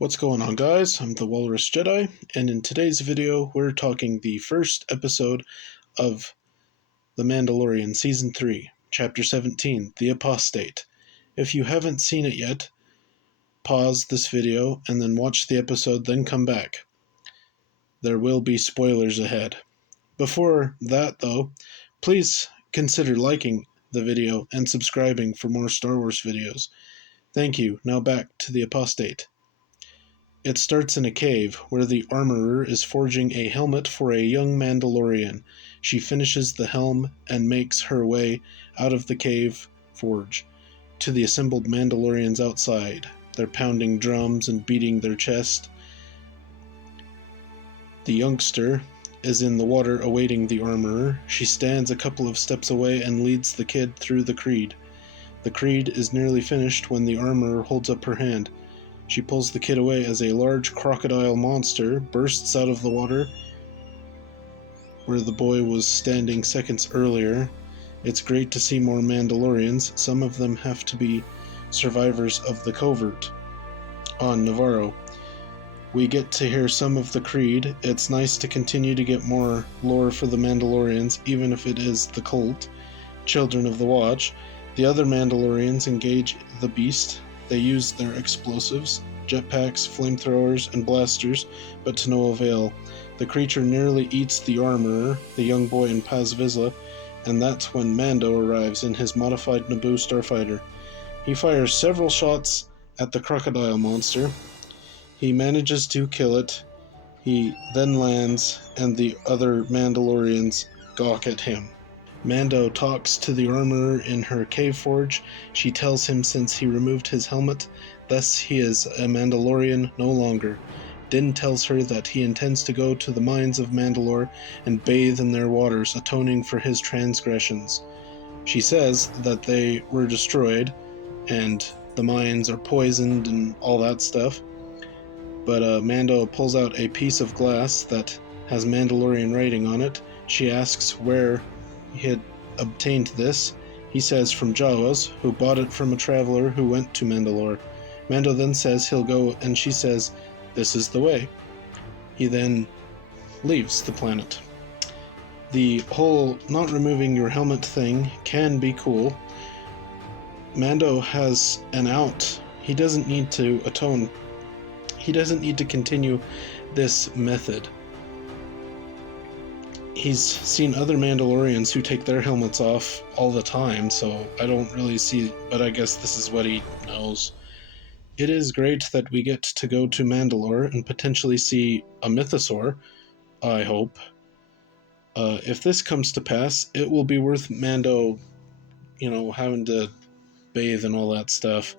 What's going on, guys? I'm the Walrus Jedi, and in today's video we're talking the first episode of The Mandalorian Season 3, Chapter 17, The Apostate. If you haven't seen it yet, pause this video and then watch the episode, then come back. There will be spoilers ahead. Before that, though, please consider liking the video and subscribing for more Star Wars videos. Thank you. Now back to The Apostate. It starts in a cave, where the armorer is forging a helmet for a young Mandalorian. She finishes the helm and makes her way out of the cave forge to the assembled Mandalorians outside. They're pounding drums and beating their chest. The youngster is in the water awaiting the armorer. She stands a couple of steps away and leads the kid through the creed. The creed is nearly finished when the armorer holds up her hand. She pulls the kid away as a large crocodile monster bursts out of the water where the boy was standing seconds earlier. It's great to see more Mandalorians. Some of them have to be survivors of the covert on Navarro. We get to hear some of the creed. It's nice to continue to get more lore for the Mandalorians, even if it is the cult, Children of the Watch. The other Mandalorians engage the beast. They use their explosives, jetpacks, flamethrowers, and blasters, but to no avail. The creature nearly eats the armorer, the young boy in Paz Vizsla, and that's when Mando arrives in his modified Naboo starfighter. He fires several shots at the crocodile monster. He manages to kill it. He then lands, and the other Mandalorians gawk at him. Mando talks to the armorer in her cave forge. She tells him since he removed his helmet, thus he is a Mandalorian no longer. Din tells her that he intends to go to the mines of Mandalore and bathe in their waters, atoning for his transgressions. She says that they were destroyed, and the mines are poisoned and all that stuff. But Mando pulls out a piece of glass that has Mandalorian writing on it. She asks where he had obtained this. He says from Jawas, who bought it from a traveler who went to Mandalore. Mando then says he'll go, and she says, "This is the way." He then leaves the planet. The whole not removing your helmet thing can be cool. Mando has an out. He doesn't need to atone. He doesn't need to continue this method. He's seen other Mandalorians who take their helmets off all the time, so I don't really see, but I guess this is what he knows. It is great that we get to go to Mandalore and potentially see a mythosaur, I hope. If this comes to pass, it will be worth Mando, having to bathe and all that stuff.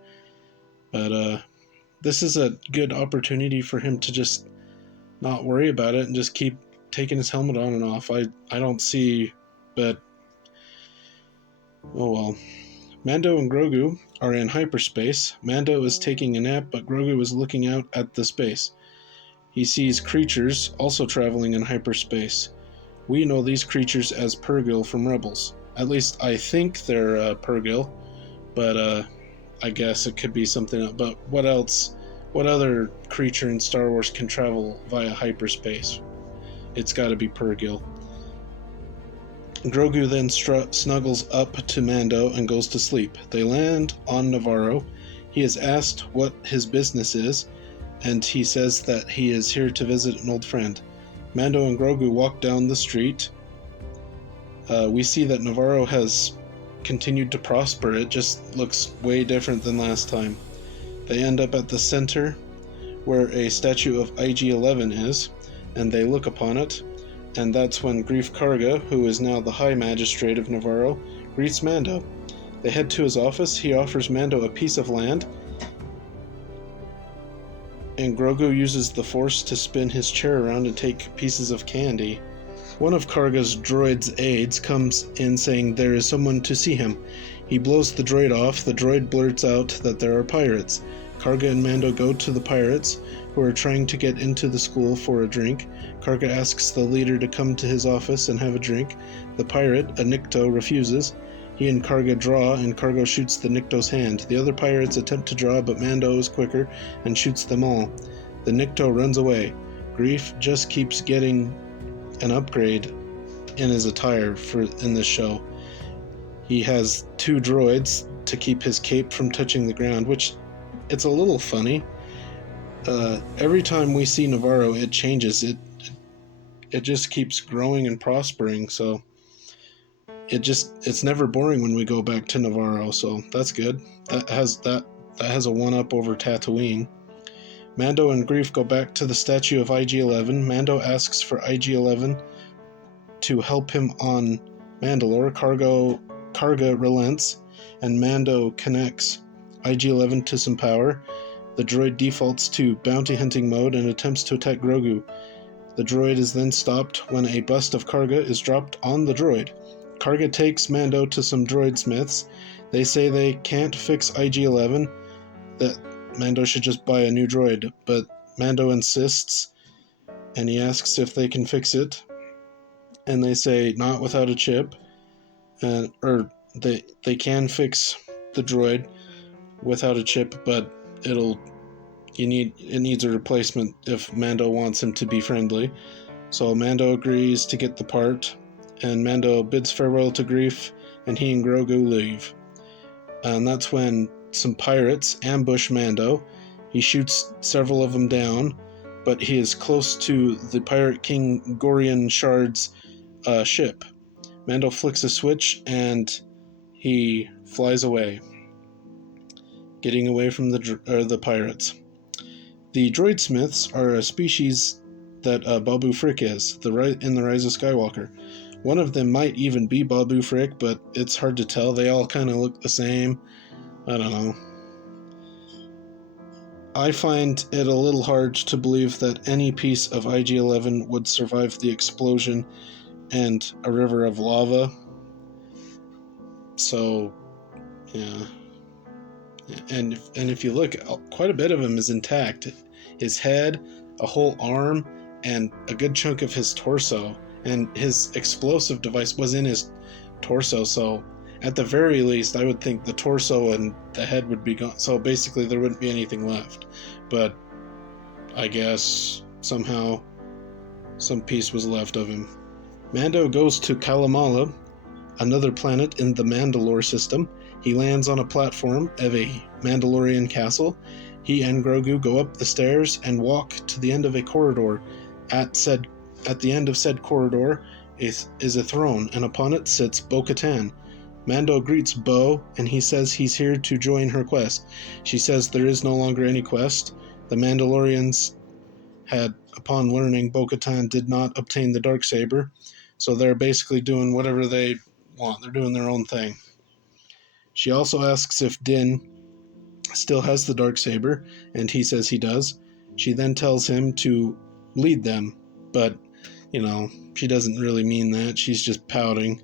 But this is a good opportunity for him to just not worry about it and just keep taking his helmet on and off. I don't see, but oh well. Mando and Grogu are in hyperspace. Mando is taking a nap, but Grogu is looking out at the space. He sees creatures also traveling in hyperspace. We know these creatures as Purrgil from Rebels. At least I think they're Purrgil, but I guess it could be something else. But what else? What other creature in Star Wars can travel via hyperspace? It's gotta be Purrgil. Grogu then snuggles up to Mando and goes to sleep. They land on Navarro. He is asked what his business is, and he says that he is here to visit an old friend. Mando and Grogu walk down the street. We see that Navarro has continued to prosper. It just looks way different than last time. They end up at the center, where a statue of IG-11 is, and they look upon it, and that's when Greef Karga, who is now the High Magistrate of Navarro, greets Mando. They head to his office. He offers Mando a piece of land, and Grogu uses the Force to spin his chair around and take pieces of candy. One of Karga's droid's aides comes in saying there is someone to see him. He blows the droid off. The droid blurts out that there are pirates. Karga and Mando go to the pirates, who are trying to get into the school for a drink. Karga asks the leader to come to his office and have a drink. The pirate, a Nikto, refuses. He and Karga draw, and Karga shoots the Nikto's hand. The other pirates attempt to draw, but Mando is quicker and shoots them all. The Nikto runs away. Greef just keeps getting an upgrade in his attire in this show. He has 2 droids to keep his cape from touching the ground, which it's a little funny. Every time we see Navarro, it changes. It just keeps growing and prospering, so it's never boring when we go back to Navarro, so that's good. That has a 1-up over Tatooine. Mando and Greef go back to the statue of IG-11. Mando asks for IG-11 to help him on Mandalore. Karga relents, and Mando connects IG-11 to some power. The droid defaults to bounty hunting mode and attempts to attack Grogu. The droid is then stopped when a bust of Karga is dropped on the droid. Karga takes Mando to some droid smiths. They say they can't fix IG-11, that Mando should just buy a new droid, but Mando insists, and he asks if they can fix it, and they say not without a chip, or they can fix the droid without a chip, but it needs a replacement if Mando wants him to be friendly. So Mando agrees to get the part, and Mando bids farewell to Greef, and he and Grogu leave. And that's when some pirates ambush Mando. He shoots several of them down, but he is close to the Pirate King Gorian Shard's ship. Mando flicks a switch, and he flies away, getting away from the pirates. The droid smiths are a species that Babu Frick is, in the Rise of Skywalker. One of them might even be Babu Frick, but it's hard to tell. They all kind of look the same. I don't know. I find it a little hard to believe that any piece of IG-11 would survive the explosion and a river of lava. So, yeah. And if you look, quite a bit of him is intact. His head, a whole arm, and a good chunk of his torso. And his explosive device was in his torso, so at the very least, I would think the torso and the head would be gone. So basically, there wouldn't be anything left. But I guess somehow some piece was left of him. Mando goes to Kalamala, another planet in the Mandalore system. He lands on a platform of a Mandalorian castle. He and Grogu go up the stairs and walk to the end of a corridor. At the end of said corridor is a throne, and upon it sits Bo-Katan. Mando greets Bo, and he says he's here to join her quest. She says there is no longer any quest. The Mandalorians had, upon learning Bo-Katan did not obtain the Darksaber, so they're basically doing whatever they want. They're doing their own thing. She also asks if Din still has the Darksaber, and he says he does. She then tells him to lead them, but, she doesn't really mean that. She's just pouting.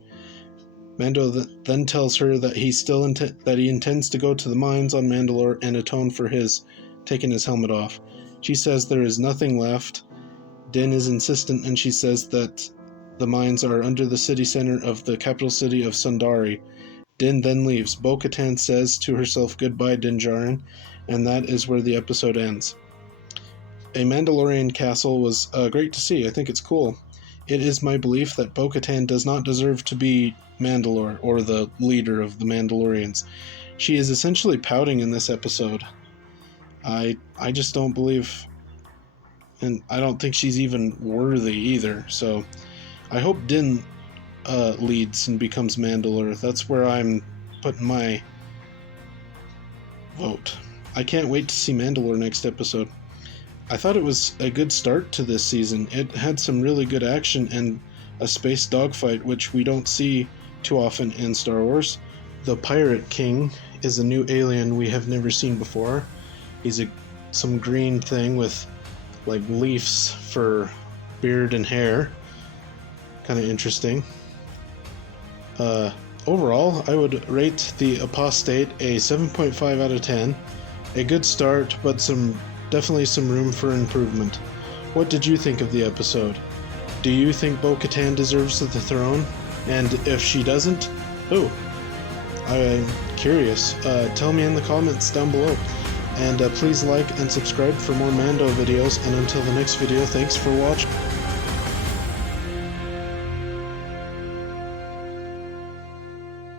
Mando then tells her that he intends to go to the mines on Mandalore and atone for taking his helmet off. She says there is nothing left. Din is insistent, and she says that the mines are under the city center of the capital city of Sundari. Din then leaves. Bo-Katan says to herself, "Goodbye, Din Djarin," and that is where the episode ends. A Mandalorian castle was great to see. I think it's cool. It is my belief that Bo-Katan does not deserve to be Mandalore, or the leader of the Mandalorians. She is essentially pouting in this episode. I just don't believe, and I don't think she's even worthy either, so I hope Din leads and becomes Mandalore. That's where I'm putting my vote. I can't wait to see Mandalore next episode. I thought it was a good start to this season. It had some really good action and a space dogfight, which we don't see too often in Star Wars. The Pirate King is a new alien we have never seen before. He's some green thing with like leaves for beard and hair. Kind of interesting. Overall, I would rate the Apostate a 7.5 out of 10. A good start, but definitely some room for improvement. What did you think of the episode? Do you think Bo-Katan deserves the throne? And if she doesn't, who? I'm curious. Tell me in the comments down below. And please like and subscribe for more Mando videos. And until the next video, thanks for watching.